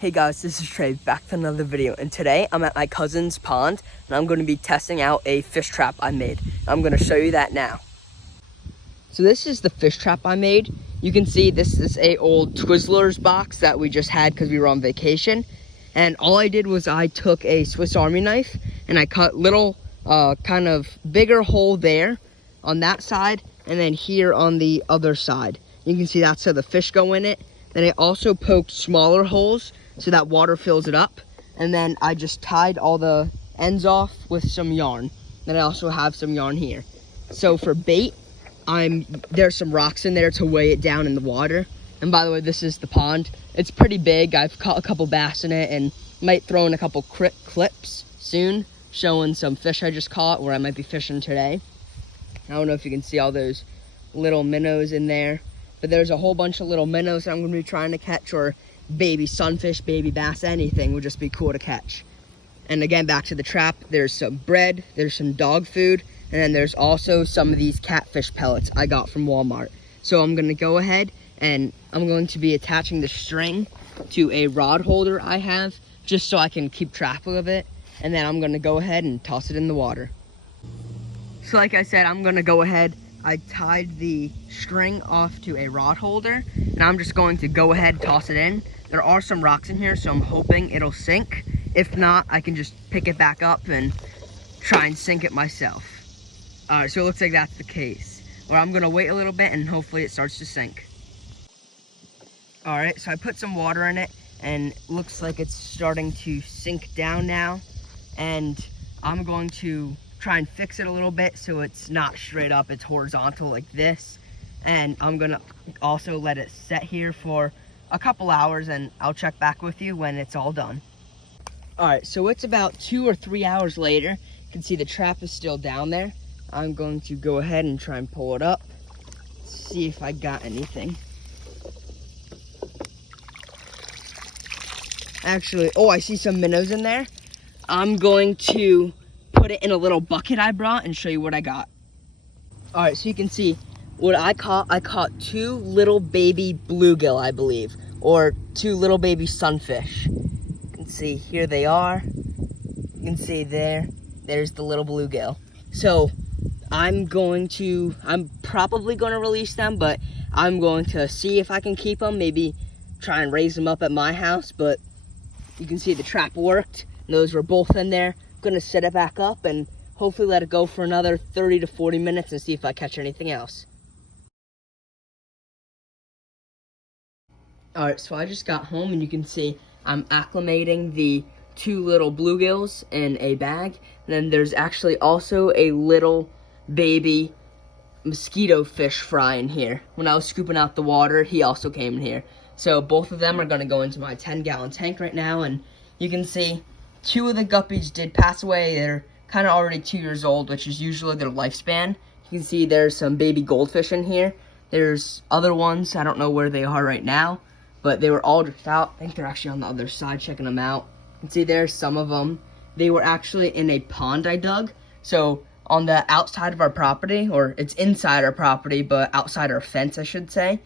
Hey guys, this is Trey, back to another video, and today I'm at my cousin's pond and I'm going to be testing out a fish trap I made. I'm going to show you that now. So this is the fish trap I made. You can see this is a old Twizzlers box that we just had because we were on vacation. And all I did was I took a Swiss Army knife and I cut little kind of bigger hole there on that side and then here on the other side. You can see that's how the fish go in it. Then I also poked smaller holes so that water fills it up. And then I just tied all the ends off with some yarn. Then I also have some yarn here. So for bait, there's some rocks in there to weigh it down in the water. And by the way, this is the pond. It's pretty big. I've caught a couple bass in it and might throw in a couple clips soon showing some fish I just caught where I might be fishing today. I don't know if you can see all those little minnows in there, but there's a whole bunch of little minnows that I'm going to be trying to catch, or baby sunfish, baby bass, anything would just be cool to catch. And again, back to the trap, there's some bread, there's some dog food, and then there's also some of these catfish pellets I got from Walmart. So I'm going to go ahead and I'm going to be attaching the string to a rod holder I have just so I can keep track of it. And then I'm going to go ahead and toss it in the water. So like I said, I'm going to go ahead. I tied the string off to a rod holder and I'm just going to go ahead and toss it in. There are some rocks in here, so I'm hoping it'll sink. If not, I can just pick it back up and try and sink it myself. So it looks like that's the case. Or I'm gonna wait a little bit and hopefully it starts to sink. All right, so I put some water in it and it looks like it's starting to sink down now. And I'm going to try and fix it a little bit so it's not straight up, it's horizontal like this. And I'm gonna also let it set here for a couple hours and I'll check back with you when it's all done. All right, so it's about 2 or 3 hours later. You can see the trap is still down there. I'm going to go ahead and try and pull it up, see if I got anything. Actually, oh, I see some minnows in there. I'm going to put it in a little bucket I brought and show you what I got. All right, so you can see what I caught 2 little baby bluegill, I believe, or 2 little baby sunfish. You can see here they are. You can see there's the little bluegill. So I'm probably going to release them, but I'm going to see if I can keep them, maybe try and raise them up at my house. But you can see the trap worked. Those were both in there. I'm going to set it back up and hopefully let it go for another 30 to 40 minutes and see if I catch anything else. All right, so I just got home and you can see I'm acclimating the 2 little bluegills in a bag. And then there's actually also a little baby mosquito fish fry in here. When I was scooping out the water, he also came in here. So both of them are gonna go into my 10-gallon tank right now. And you can see 2 of the guppies did pass away. They're kind of already 2 years old, which is usually their lifespan. You can see there's some baby goldfish in here. There's other ones, I don't know where they are right now, but they were all just out. I think they're actually on the other side checking them out. You can see there's some of them. They were actually in a pond I dug. So on the outside of our property, or it's inside our property, but outside our fence, I should say,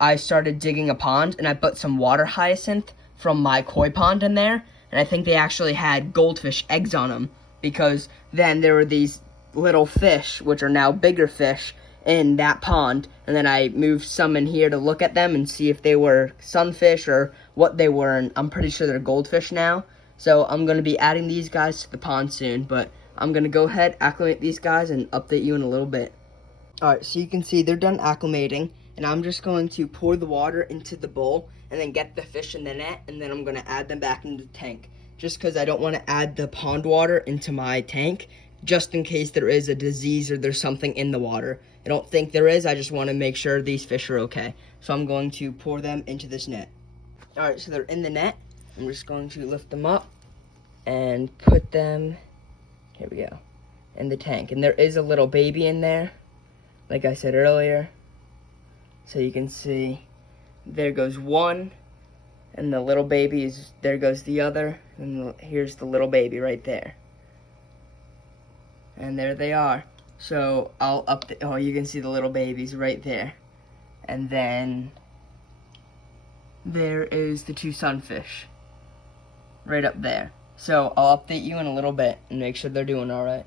I started digging a pond and I put some water hyacinth from my koi pond in there. And I think they actually had goldfish eggs on them, because then there were these little fish, which are now bigger fish, in that pond. And then I moved some in here to look at them and see if they were sunfish or what they were. And I'm pretty sure they're goldfish now. So I'm going to be adding these guys to the pond soon, but I'm going to go ahead, acclimate these guys, and update you in a little bit. All right, so you can see they're done acclimating, and I'm just going to pour the water into the bowl and then get the fish in the net, and then I'm going to add them back into the tank, just because I don't want to add the pond water into my tank, just in case there is a disease or there's something in the water. I don't think there is. I just want to make sure these fish are okay. So I'm going to pour them into this net. All right, so they're in the net. I'm just going to lift them up and put them, here we go, in the tank. And there is a little baby in there, like I said earlier. So you can see, there goes one, and the little baby is, there goes the other, and here's the little baby right there. And there they are. So I'll oh, you can see the little babies right there. And then there is the 2 sunfish. right up there. So I'll update you in a little bit and make sure they're doing all right.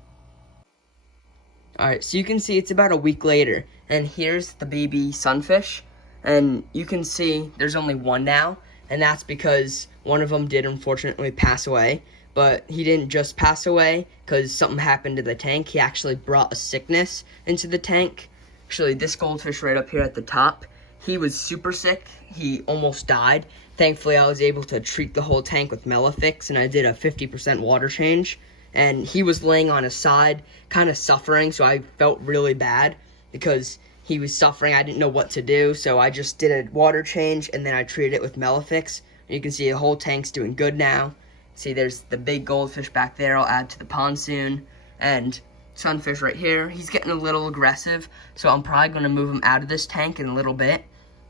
All right, so you can see it's about a week later, and here's the baby sunfish, and you can see there's only one now, and that's because one of them did unfortunately pass away. But he didn't just pass away because something happened to the tank. He actually brought a sickness into the tank. Actually, this goldfish right up here at the top, he was super sick. He almost died. Thankfully, I was able to treat the whole tank with Melafix, and I did a 50% water change. And he was laying on his side, kind of suffering, so I felt really bad because he was suffering. I didn't know what to do, so I just did a water change, and then I treated it with Melafix. You can see the whole tank's doing good now. See, there's the big goldfish back there. I'll add to the pond soon. And sunfish right here. He's getting a little aggressive, so I'm probably going to move him out of this tank in a little bit.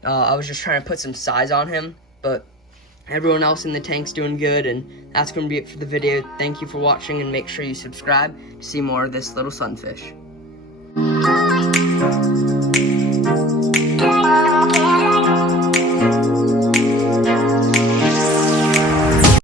I was just trying to put some size on him, but everyone else in the tank's doing good, and that's going to be it for the video. Thank you for watching, and make sure you subscribe to see more of this little sunfish.